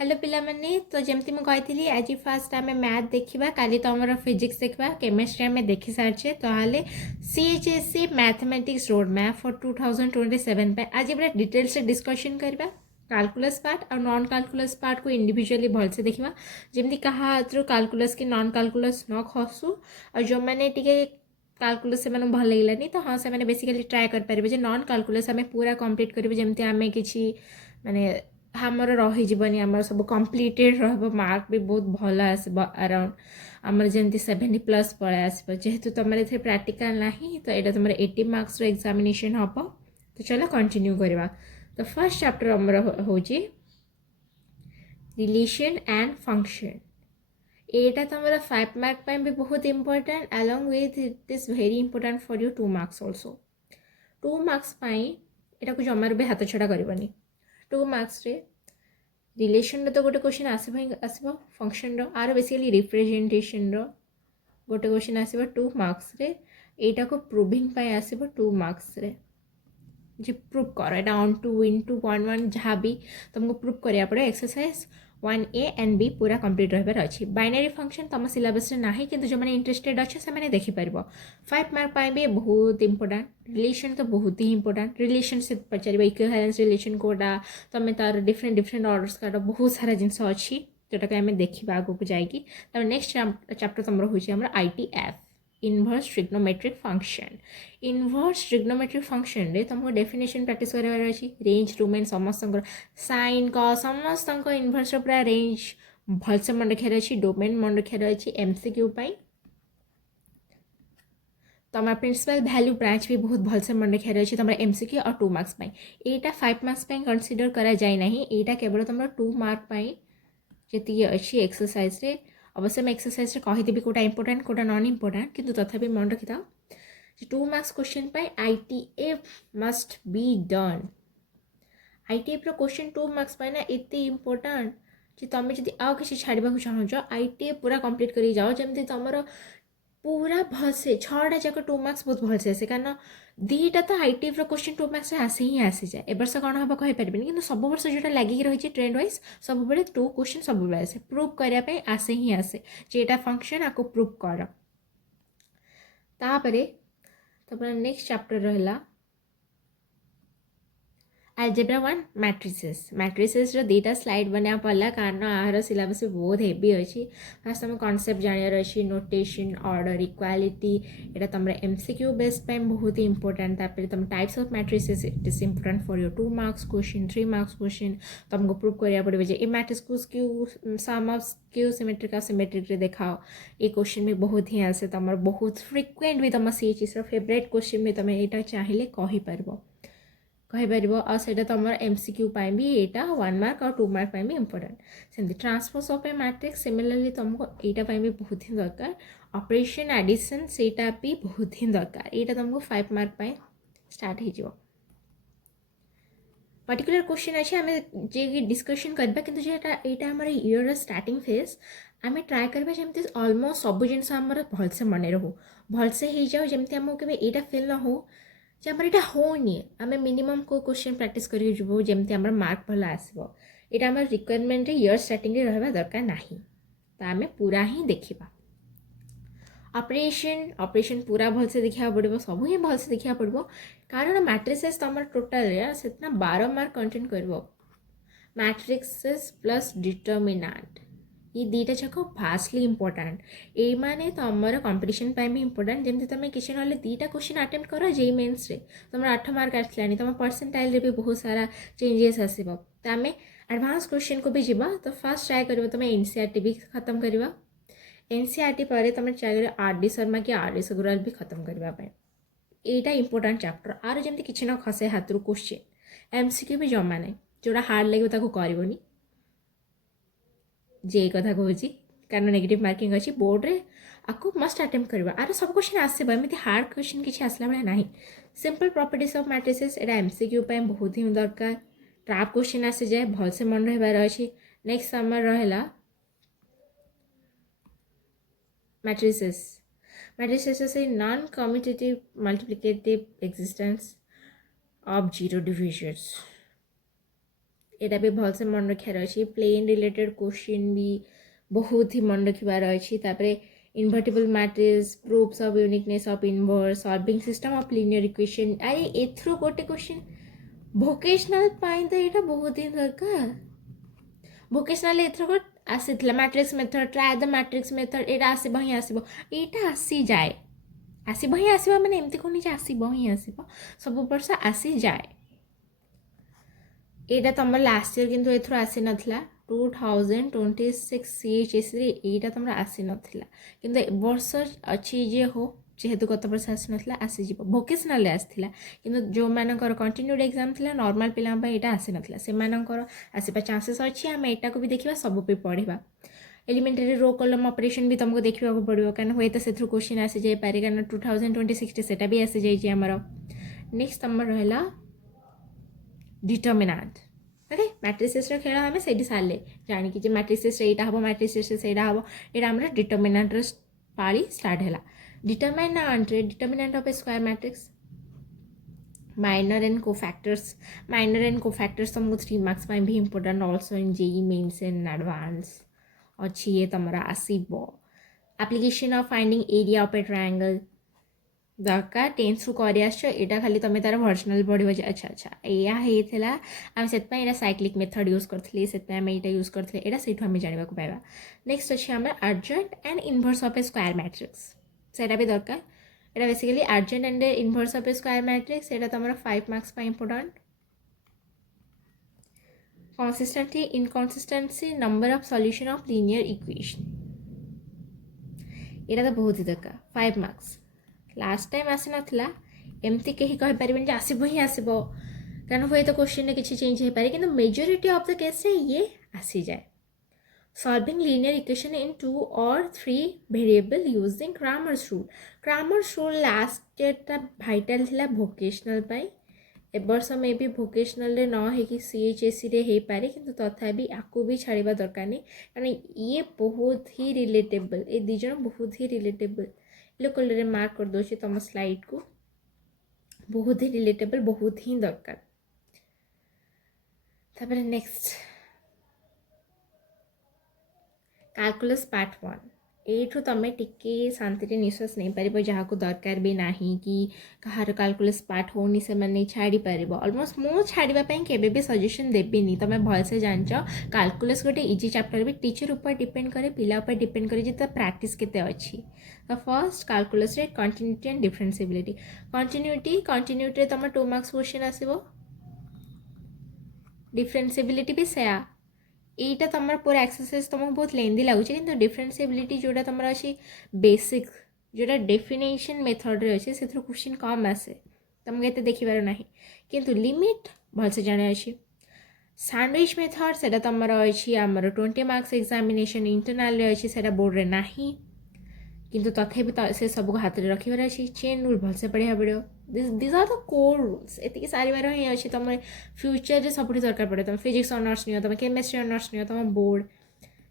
Hello पिलामाने तो जमती मुझे कही आज फास्ट आम मैथ देखा काली तो आम फिजिक्स देखा केमिस्ट्री आम देखी सारी तो CHSE mathematics road map for 2027 पे आज पूरा डिटेल्स डिस्कशन करवा कैलकुलस पार्ट और नॉन कैलकुलस पार्ट को इंडिविजुअली भलसे देखा जमी क्या कैलकुलस कि नॉन कैलकुलस न खसू और जो मैंने टी कैलकुलस से भल लगलानी तो हाँ से बेसिकली ट्राए करेंगे नॉन कैलकुलस आम पूरा कंप्लीट करेंगे जमी आम कि माने हमर रहीजनी आम सब कम्प्लीटेड मार्क भी बहुत भल आसब अराउंड आमर जमी 70+ पलि आस जेहेतु तुम ये प्रैक्टिकल ना तो यहाँ तुम 80 मार्क्स एग्जामिनेशन हम तो चलो कंटिन्यू करवा तो फर्स्ट चैप्टर आमर हूँ रिलेशन एंड फंक्शन एटा तुम 5 मार्क भी बहुत important along with it is very important for you 2 marks also 2 marks यहाँ को जमार भी हाथ छड़ा करनी 2 मार्क्स रे रिलेशन तो गोटे क्वेश्चन आसो फंक्शन आर बेसिकली रिप्रेजेंटेशन गोटे क्वेश्चन आसो 2 मार्क्स रे एटा को प्रूविंग आसो 2 मार्क्स रे जे प्रूव कर यहाँ 1 into 1 जहाँ भी तुमको प्रूव करा पड़े एक्सरसाइज 1A and B पूरा कंप्लीट रही अच्छी बाइनरी फंक्शन तुम सिलेबस ना कि जो मैंने इंटरेस्टेड अच्छे से देखिपर 5 मार्क भी बहुत इंपोर्टेंट रिलेशन तो बहुत ही इंपोर्टेंट रिलेशन से पचार इक्विवेलेंस रिलेशन कोटा तुम तार डिफरेंट डिफरेंट ऑर्डर्स काट बहुत सारा जिनस अच्छी जोटा कि आम देखा आगक जाकि नेक्स्ट चैप्टर तुम हूँ ITF inverse trigonometric function inverse trigonometric function रे तुमको डेफिनेशन प्रैक्टिस करार अच्छी रेंज रूमेन समस्त साइन का समस्त इनवर्स पूरा रेंज भलसे मन रखार अच्छी डोमेन मन रखार अच्छी MCQ तुम प्रिंसिपल वैल्यू ब्रांच भी बहुत भलसे मन रखार अच्छी तुम MCQ और 2 मार्क्स यहाँ 5 मार्क्स कंसीडर करा जाए ना यहाँ केवल तुम 2 मार्क जी अच्छी एक्सरसाइज रे अवश्य मैं एक्सरसाइज कहीदेवी कौटा इंपोर्टेंट कौटा नॉन इंपोर्टेंट किंतु तथापि मन रखी था 2 marks question ITF must be done ITF question 2 marks ना एत इंपोर्टेंट कि तुम जब आउ कि छाड़ा चाहूच ITF पूरा कंप्लीट कर जाओ जमी तुम पूरा भलसे 6टा जाक 2 मार्क्स बहुत भलसे आसे कारण 2टा तो ITF क्वेश्चन 2 मार्क्स आसे ही आसी जाए ए वर्ष कौन हम कहीपर कि सब वर्ष जोटा लगिक रही है ट्रेंड वाइज सब 2 क्वेश्चन सब आसे प्रूव करने आसे ही आसे जेटा फंक्शन आपको प्रूव कर तापरे तुम नेक्स्ट चैप्टर रहा अलजेब्रा 1 मैट्रिसेस रो 2टा स्लाइड बना पड़ा कारण आहार सिलेबस बहुत हेवी अच्छी फास्ट तुम कॉन्सेप्ट जानवर अच्छी नोटेशन ऑर्डर इक्वालिटी यहाँ तुम MCQ बेस बहुत ही इंपोर्टेंट तुम types of matrices it is important for your 2 marks question 3 marks question तुमको प्रूव करा पड़े जे ए मैट्रिक्स को skew sum of skew symmetric और सिमेट्रिक देखाओ ये क्वेश्चन भी बहुत ही आसे तुम बहुत फ्रिक्वेंट भी तुम CHSE फेवरेट क्वेश्चन भी तुम यहाँ चाहिए कहीपर कहीपर आटा तुम MCQ भी यहाँ 1 मार्क और 2 मार्क भी इंपोर्टेंट सेमती transpose of A matrix similarly तुमको यहाँ भी बहुत ही दरकार ऑपरेशन एडिशन सेटा भी बहुत ही दरकार यहाँ तुमको 5 मार्क स्टार्ट हो पर्टिकुलर क्वेश्चन अच्छे आम जे डिस्कशन करवा कि यहाँ आम ईयर स्टार्टिंग फेज आम ट्राए करवा जमी ऑलमोस्ट सब जिनस भलसे मन रो भलसे हो जाओ जमी आमको यहाँ फिल न हो आमर यहाँ होनी आम मिनिमम को क्वेश्चन प्रैक्टिस करूँ जमी आम मार्क भल आसो यहाँ आम रिक्वायरमेंट ईयर स्टार्टिंग रहा दरकार ना तो आम पूरा ही देखा ऑपरेशन पूरा भलसे देखा पड़ो सब ही भलसे देखा पड़ो कारण मैट्रिसेस तुम टोटाल से 12 मार्क कंटेंट कर मैट्रिक्सेस प्लस डिटर्मिनांट ये 2टा जाक भास्टली इंपोर्टेंट ये माने तुम कंपटीशन भी इंपोर्टेंट जमी तुम किसी ना 2टा क्वेश्चन अटेम्प्ट कर जे मेन्स रे तुम 8 मार्क आसलानी तुम परसेंटाइल भी बहुत सारा चेंजेस आसो तो आम एडवांस क्वेश्चन को भी जीवा तो फर्स्ट ट्राए कर तुम NCERT भी खत्म करवा NCERT पर तुम चाहिए RD शर्मा कि RD सगुराल भी खत्म करने यहाँ इंपोर्टेंट चैप्टर आर जमी कि न खसे हाथ क्वेश्चन MCQ भी जमा ना जोड़ा हार्ड लगे करनी जे कथा कहूँ कारण नेगेटिव मार्किंग अच्छी बोर्ड रे आपको मस्ट अटेम्प्ट करवा आर सब क्वेश्चन आसो एमती हार्ड क्वेश्चन किसी आसला बेले ना सिंपल प्रॉपर्टीज ऑफ मैट्रिसेस यहाँ MCQ बहुत ही दरकार ट्रैप क्वेश्चन आसी जाए भलसे मन रहार अच्छी नेक्स्ट आमर रहा matrices is a non-commutative multiplicative existence of zero divisions एटा भी भलसे मन रखार अच्छी प्लेन रिलेटेड क्वेश्चन भी बहुत ही मन रखार अच्छी तापर invertible matrix proofs of uniqueness of inverse solving system of linear equation अरे एथ्रू गोटे क्वेश्चन भोकेशनल पाई तो यहाँ बहुत ही दरकार भोकेशनल एथ्रो आसी matrix method try the matrix method यहाँ आसब ही आसब यहाँ आसी जाए आसब ही आसब मैंने एमती कहूनी आसब ही आसब सब वर्ष आसी जाए यहाँ तुम लास्ट ईयर किंतु एथर आसी नाला 2026 CHSE यहाँ तुम आसी नाला किंतु वर्ष अच्छी जे हो जेहेतु गत वर्ष आसी नाला आसीज भोकेशनल आसाला कि जो मानकर कंटिन्यूड एग्जाम थी नॉर्मल पिला यहाँ आसी नाला से आसवा चांसेस अच्छी आम यहाँ को भी देखा सब भी पढ़ा एलिमेंटरी रो कलम ऑपरेशन भी तुमको देखा पड़ो क्या हे तो से क्वेश्चन आसी जाए पारे क्या 2026 से भी आसी जाइए आमर नेक्स्ट तुम रहा डिटर्मिनांट ओके मैट्रिसेस खेल आम से सारे जानिकी मैट्रिसेस यहाँ हम मैट्रिसेस से हम यहाँ आम डिटर्मिनांट पाली स्टार्ट है determinant of a square matrix minor and cofactors तुमको 3 मार्क्स भी important also in JEE Mains and advance अच्छी ये तुम आसब application of finding area of a triangle दरकार 10th रू कर यहाँ खाली तुम तार वर्जनल पढ़ो अच्छा अच्छा यहाँ आम से साइक्लिक मेथड यूज करते यहाँ यूज करते यहाँ से जाना पाइबा नेक्स्ट अच्छे आम urgent and inverse of a square matrix सेटा भी दरकार यहाँ basically urgent and inverse of a square matrix यहाँ तुम 5 marks important consistency inconsistency number of solution of linear equation यहाँ तो बहुत ही दरकार 5 मार्क्स लास्ट टाइम आसी नाला एमती कहीं कही पारे आसब ही आसब कारण हुए तो क्वेश्चन किसी चेंज हो पारे कि मेजोरिटी ऑफ द केस ये आसी जाए solving linear equation in 2 or 3 variable using Kramers rule last year vital थिला भोकेशनल पाई ए वर्ष मे भी भोकेशनल न हो कि CHSE रे हो पारे किंतु तथापि आपको भी छाड़ा दरकार नहीं कारण ये बहुत ही रिलेटेबल ये दिज बहुत ही रिलेटेबल येलो कलर मार्क कर दो तुम स्लाइड को बहुत ही रिलेटेबल बहुत ही दरकार तापर नेक्स्ट कैलकुलस पार्ट 1 एठू तुम टिके शांति निश्वास नहीं पार जहाँ को दरकार भी ना कि कहार कैलकुलस पार्ट होनी से मैंने छाड़ी पार ऑलमोस्ट मो छाड़ापी के सजेशन देविनी तुम भलसे जान कैलकुलस गोटे इजी चैप्टर भी टीचर ऊपर डिपेंड करे पिला ऊपर डिपेंड करे जो प्रैक्टिस केते अच्छी तो फर्स्ट कैलकुलस रे कंटिन्यूटी एंड डिफरेंशिएबिलिटी कंटिन्यूटी तुम 2 मार्क्स क्वेश्चन आसो डिफरेंशिएबिलिटी भी सेया এইটা তোমার पूरा एक्सरसाइज तुमको बहुत लेंदी लगुच कि डिफरेंशिएबिलिटी जोटा तुम अच्छी बेसिक जोटा डेफिनेशन मेथड रे अच्छे से क्वेश्चन कम आसे तुमको ये देखिबार ना किंतु लिमिट भलसे जाने अच्छी सैंडविच मेथड से तुम अच्छी आमर 20 मार्क्स एग्जामिनेशन इंटरनल अच्छी से बोर्ड रे ना किंतु तथापि से सब हाथ में रखार अच्छी चेन रूल भलसे पढ़ा पड़ो these are the core rules ये सारे ही अच्छे तुम फ्यूचर में सब दरकार पड़े तुम फिजिक्स ऑनर्स नियो तुम केमिस्ट्री ऑनर्स नियो तुम बोर्ड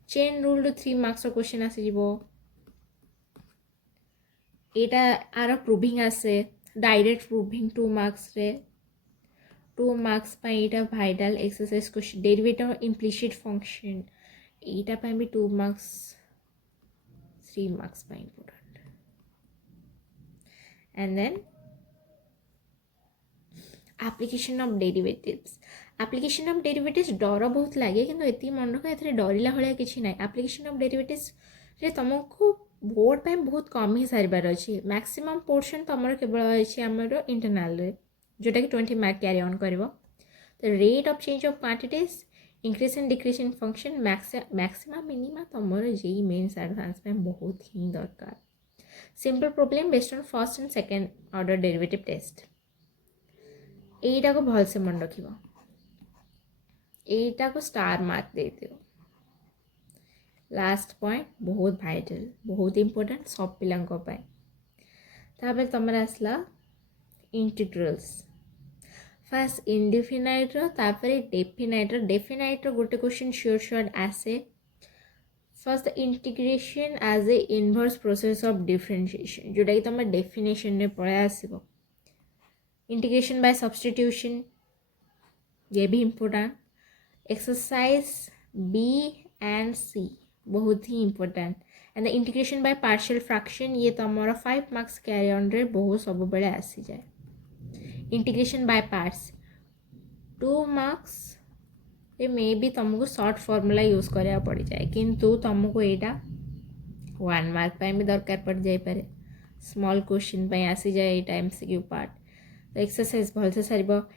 चेन रूल रू 3 मार्क्स क्वेश्चन आसीज यहाँ आर प्रूविंग आसे डायरेक्ट प्रूविंग 2 मार्क्स रे 2 मार्क्स यहाँ vital exercise question derivative implicit function यहाँ भी 2 marks 3 marks important and then application of derivatives डर बहुत लगे कि ये मन रख ए डरला भाया कि ना application of derivatives रे तुमको बोर्ड पे बहुत कम ही सारिबार अच्छी मैक्सिमम पोर्शन तुम केवल अच्छी आमर इंटरनल रे जोटा कि 20 मार्क कैरी ऑन कर rate of change of quantities increase and decrease in function maxima minima तुम जेई मेन्स एडवांस में बहुत ही दरकार simple problem based on first and second order derivative test यहीटा को भलसे मन रख यहीटा को स्टार मार्क दे दियो लास्ट पॉइंट बहुत भाइटल बहुत इंपोर्टेंट सब पिलांको तुम आसला इंटीग्रल्स फर्स्ट इनडिफिनाइट डेफिनाइट गोटे क्वेश्चन श्योर आसे first the integration as a inverse process of differentiation जोटा कि तुम डेफिनेशन में पढ़ा आसब इंटीग्रेशन बाय सब्स्टिट्यूशन ये भी important exercise B and C बहुत ही important and the integration by partial fraction ये तुमर 5 मार्क्स कैरी ऑन रे बहुत सब बेले आसी जाए इंटीग्रेशन बाय पार्ट्स 2 मार्क्स ये मे बी तुमको शॉर्ट फॉर्मूला यूज करा पड़ जाए किंतु तुमको यहाँ 1 मार्क पे भी दरकार पड़ जाए पारे स्मॉल क्वेश्चन पे आसी जाए यहाँ MCQ पार्ट तो एक्सरसाइज भल से सार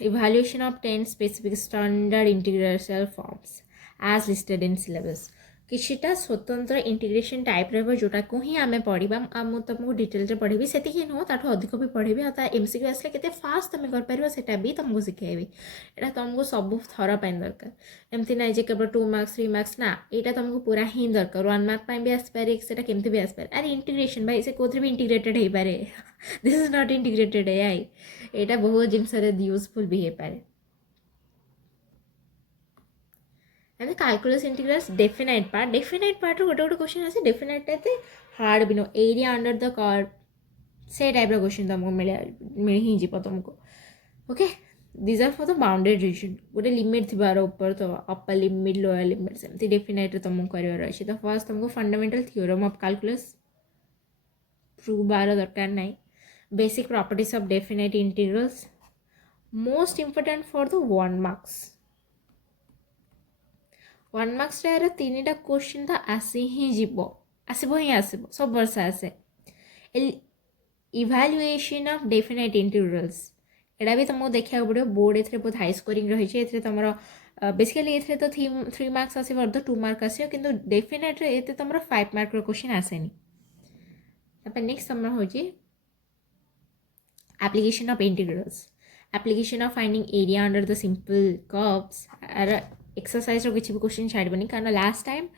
evaluation of 10 specific standard integration forms as listed in syllabus किछिटा स्वतंत्र इंटीग्रेशन टाइप रहा जोटा को ही आम पढ़ा मुझे तुमको डिटेल पढ़ी से नुह ताठू अधिक भी पढ़ी MCQ आसले के फास्ट तुम कर भी तुमको शिखेबी यहाँ तुमको सब थर दरकार एमती ना जे केवल 2 मार्क्स 3 मार्क्स ना यहाँ तुमको पूरा ही दरकार 1 मार्क भी आसपे से केमती भी आसपे अरे इंटीग्रेशन भाई से कौन भी इंटीग्रेटेड हो पारे दिस इज नॉट इंटीग्रेटेड आई यहाँ बहुत जिनस यूजफुल भी हो पारे and the calculus integrals definite part गोटे गोटे क्वेश्चन आसे definite एते हार्ड भी नो एरिया अंडर द कर्व से टाइप रो क्वेश्चन तुमको मिल ही जीव तुमको okay these are for the bounded region गोटे लिमिट थिबार ऊपर तो अपर लिमिट लोअर लिमिट सेमती डेफिनेट तुमको करियर अछि तो फर्स्ट तुमको fundamental theorem of calculus prove बार दरकार नहीं basic properties of definite integrals most important for the 1 marks 1 marks यार 3टा क्वेश्चन तो आसी ही जीव आसब ही आसब सब वर्ष आसे इवैल्यूएशन ऑफ डेफिनेट इंटीग्रल्स एटा भी तुमको देखा पड़ो बोर्ड ए बहुत हाई स्कोरिंग रही है तुम बेसिकली ये तो 3 मार्क्स आस 2 मार्क आस कि डेफिनेट ये तुम 5 मार्क क्वेश्चन आसेनी नेक्स्ट तुम हूँ application of integrals application of finding area under the simple curves exercise किसी भी क्वेश्चन छाड़बनी कारण लास्ट टाइम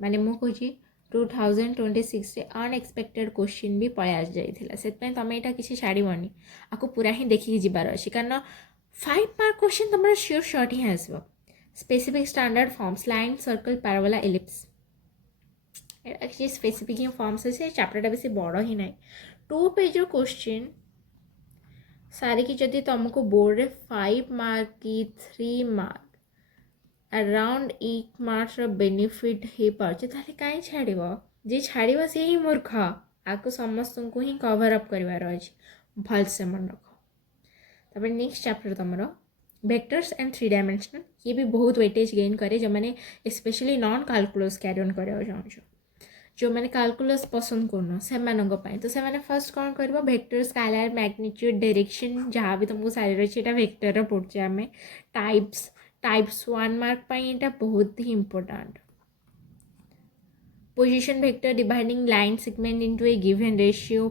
माने मु कहूँ 2026 अनएक्सपेक्टेड क्वेश्चन भी पलि आसी जाइए से तुम यहाँ किसी छाड़बनी आपको पूरा ही देखिए जबार अच्छी कारण 5 मार्क क्वेश्चन तुम श्योर शॉर्ट ही आसो specific standard forms line circle parabola ellipse किसी स्पेसिफिक ही फॉर्म्स अच्छे चैप्टरटा बेसी बड़ ही ना 2 पेज क्वेश्चन सारिकी जदि तुमको बोर्ड रे 5 मार्क की 3 मार्क अराउंड 8 मार्क्स बेनिफिट हो पारे कहीं छाड़ जी छाड़ सी ही मूर्ख आपको समस्त को ही कवर अप करार अच्छे भलसे मन रख नेक्स्ट चैप्टर तुम वेक्टर्स एंड 3 डायमेंशनल ये भी बहुत वेटेज गेन करे जो मैंने specially non calculus carry on करा चाहूँ जो मैंने कैलकुलस पसंद करना से तो से फर्स्ट कौन कर वेक्टर स्केलर मैग्नीट्यूड डायरेक्शन जहाँ भी तुमको सारी रही है वेक्टर पढ़े आम टाइप्स 1 मार्क पाइटा बहुत ही important position vector dividing line segment into a given ratio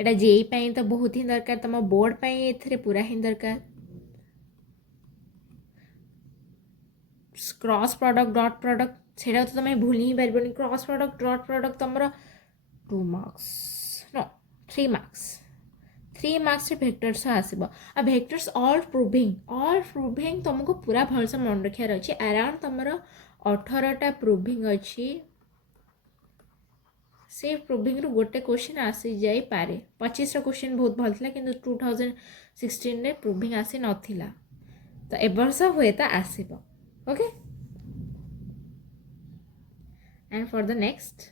एटा जेई पाई तो बहुत ही दरकार तुम बोर्ड पाई एथरे पूरा ही दरकार क्रॉस प्रोडक्ट डॉट प्रोडक्ट सेटा तो तुम भूल ही पारबनी क्रॉस प्रोडक्ट डॉट प्रोडक्ट तुम 2 मार्क्स नो 3 मार्क्स 3 मार्क्स वेक्टर्स आसब आ वेक्टर्स ऑल प्रूविंग तुमको पूरा भलसे मन रखार अच्छे अराउंड तुम 18टा प्रूविंग अच्छी से प्रूविंग रू गोटे क्वेश्चन आसी जाई पारे 25 क्वेश्चन बहुत भल था कि 2016 रे प्रूविंग आसी नथिला तो ए वर्ष हुए तो आसब okay and for the next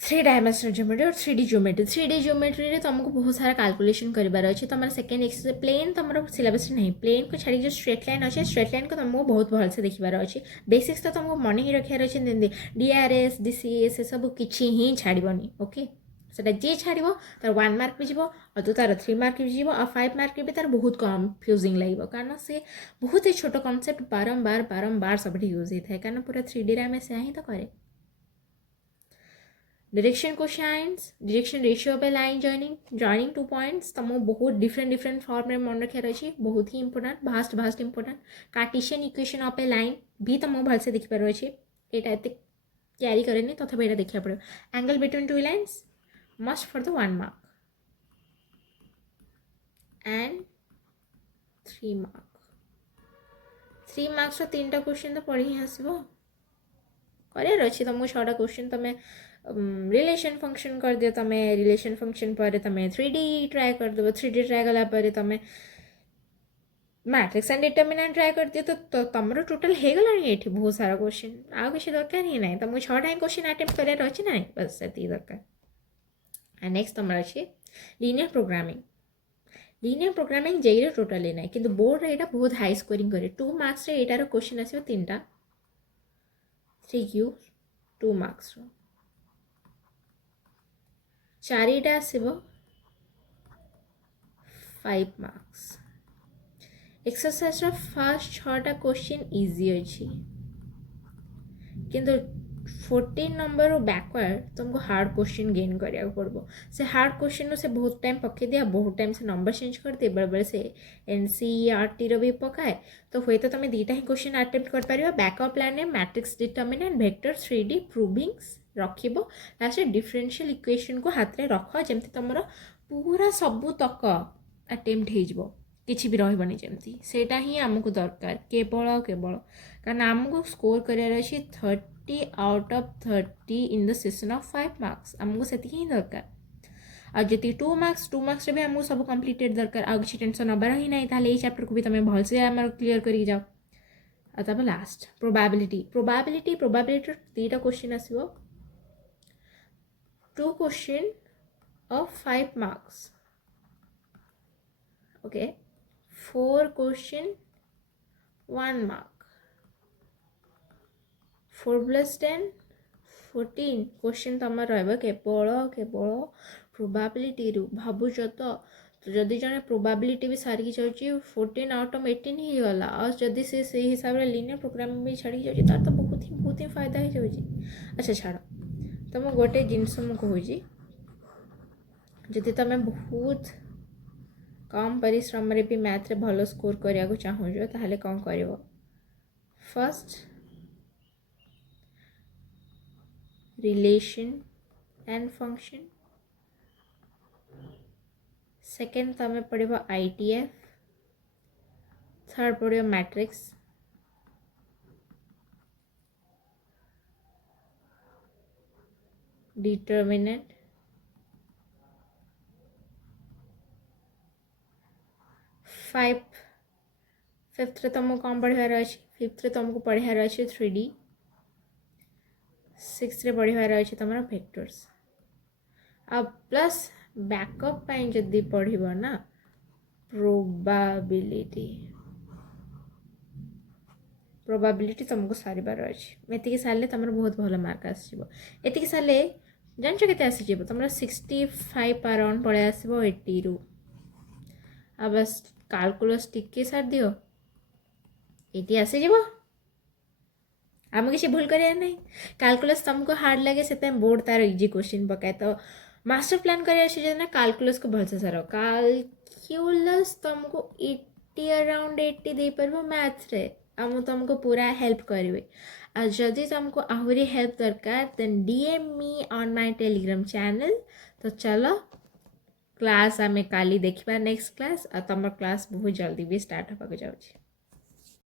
3 dimensional geometry और 3D ज्योमेट्री 3D ज्योमेट्री रे तुमको बहुत सारा कैलकुलेशन करार अच्छे तुम सेकेंड एक्सरसाइज प्लेन तुम सिलेबस नहीं प्लेन को छाड़ी जो स्ट्रेट लाइन अच्छे स्ट्रेट लाइन को तुमको बहुत भलसे देखार अच्छे बेसिक्स तो तुमको मन ही रखार अच्छे DRS DCS ये सब किसी ही छाड़बनी ओके से जी छाड़ तार 1 मार्क भी जीव और तो तार 3 मार्क भी जीव और 5 मार्क भी तार बहुत कन्फ्यूजिंग लगे कारण से बहुत ही छोट कॉन्सेप्ट बारंबार सब यूज होता है कारण पूरा 3D रे से ही तो करे डायरेक्शन कोसाइंस डायरेक्शन रेशियो पे लाइन जॉइनिंग 2 पॉइंट्स तुमको बहुत डिफरेंट फॉर्म में मन रखार अच्छे बहुत ही इंपोर्टेंट भास्ट important Cartesian equation of a line भी तुमको भलसे देखिपार अच्छे यहाँ एत कैरी करे तथा यहाँ देखा पड़ो angle between 2 lines must for the 1 mark and 3 mark 3 marks 3टा क्वेश्चन तो पढ़ी ही आसो करार अच्छे तुमको 6टा क्वेश्चन तुम रिलेशन फंक्शन कर दियो तुम रिलेशन फंक्शन पर तुम 3D ट्राए कर दो 3D ट्राए कला तुम मैट्रिक्स एंड डिटर्मिनेंट ट्राए कर दिए तो तुम टोटल हो गला ये बहुत सारा क्वेश्चन आउ किसी दरकार ही ना तुमको 6टा क्वेश्चन अटेम्प्ट करार अच्छे ना बस से दरकार एंड नेक्स्ट तुम अच्छे लीनियर प्रोग्रामिंग जेई टोटाली ना कि बोर्ड ये बहुत हाई स्कोरिंग करे 2 मार्क्स एटार क्वेश्चन आसो 3टा 3Q 2 मार्क्स 4टा आसो 5 मार्क्स एक्सरसाइज फर्स्ट 6टा क्वेश्चन इजी अच्छी किंतु 14 नंबर बैकवर्ड तुमको हार्ड क्वेश्चन गेन करा पड़ो से हार्ड क्वेश्चन से बहुत टाइम पकई दिया बहुत टाइम से नंबर चेंज कर दिए बेले बेले से NCERT भी पकाए तो हुए तो तुम 2टा ही क्वेश्चन अटेम्प्ट कर पार बैकअप प्लान में मैट्रिक्स डिटर्मिनेंट वेक्टर 3D प्रूविंग्स रख लास्ट डिफरेंशियल इक्वेशन को हाथ में रख जमी तुम पूरा सबू तक अटेम्प्ट हो किसी भी रही जमी सेटा ही आमको दरकार केवल कारण आमको स्कोर करार अच्छे 30 out of 30 in the session of 5 marks आमको से ही दरकार आ जी 2 मार्क्स भी आमको सब कंप्लीटेड दरकार आ किसी टेंशन नबार ही ना ये चैप्टर को भी तुम भलसे आम क्लीयर कर जाओ तब लास्ट प्रोबेबिलिटी 2टा क्वेश्चन आसो 2 question of 5 marks okay 4 question 1 mark 4 + 10 14 question तुम केवल प्रोबेबिलिटी भावुच तो जदि जड़े प्रोबेबिलिटी भी सारिकी जाऊँगी 14 आउट ऑफ 18 ही गला और जदि से हिसाब से लीनियर प्रोग्रामिंग भी छाड़ी जाऊँगी तार तो बहुत ही फायदा हो जाऊँगी अच्छा छाड़ तुम गोटे जिनस मुझे कहूँ जदि तुम बहुत कम परिश्रम रे भी मैथ रे भलो स्कोर करिया को चाहूँ ताहले कौन करिवो first relation and function second तुम पढ़ो ITF थर्ड पढ़ो मैट्रिक्स डिटर्मिनेंट फिफ्थ तुमको कौन पढ़ार अच्छे फिफ्थ तुमको पढ़ार अच्छे 3D 6th पढ़ार अच्छे तुम वेक्टर्स आ प्लस बैकअप जदि पढ़ो ना प्रोबेबिलिटी तुमको सारिबार अच्छे एति सारे तुम बहुत भल मार्क आसती सारे जानछ के आसी तुम 65 अराउंड पड़े आस 80 रु आ बस कैलकुलस टिके सार दियो ये आसीज आम किसी भूल करार ना कैलकुलस तुमको हार्ड लगे से बोर्ड तार इजी क्वेश्चन पकाए तो मास्टर प्लान कर कैलकुलस को भलसे सार कैलकुलस तुमको 80 अराउंड 80 दे पार मैथ रे तुमको पूरा हेल्प करेंगे और जदि तुमको आहरी हेल्प दरकार then DM me on my Telegram channel तो चलो क्लास आमे काली देखिबा नेक्स्ट क्लास आ तमर क्लास बहुत जल्दी भी स्टार्ट होगा जाउछि।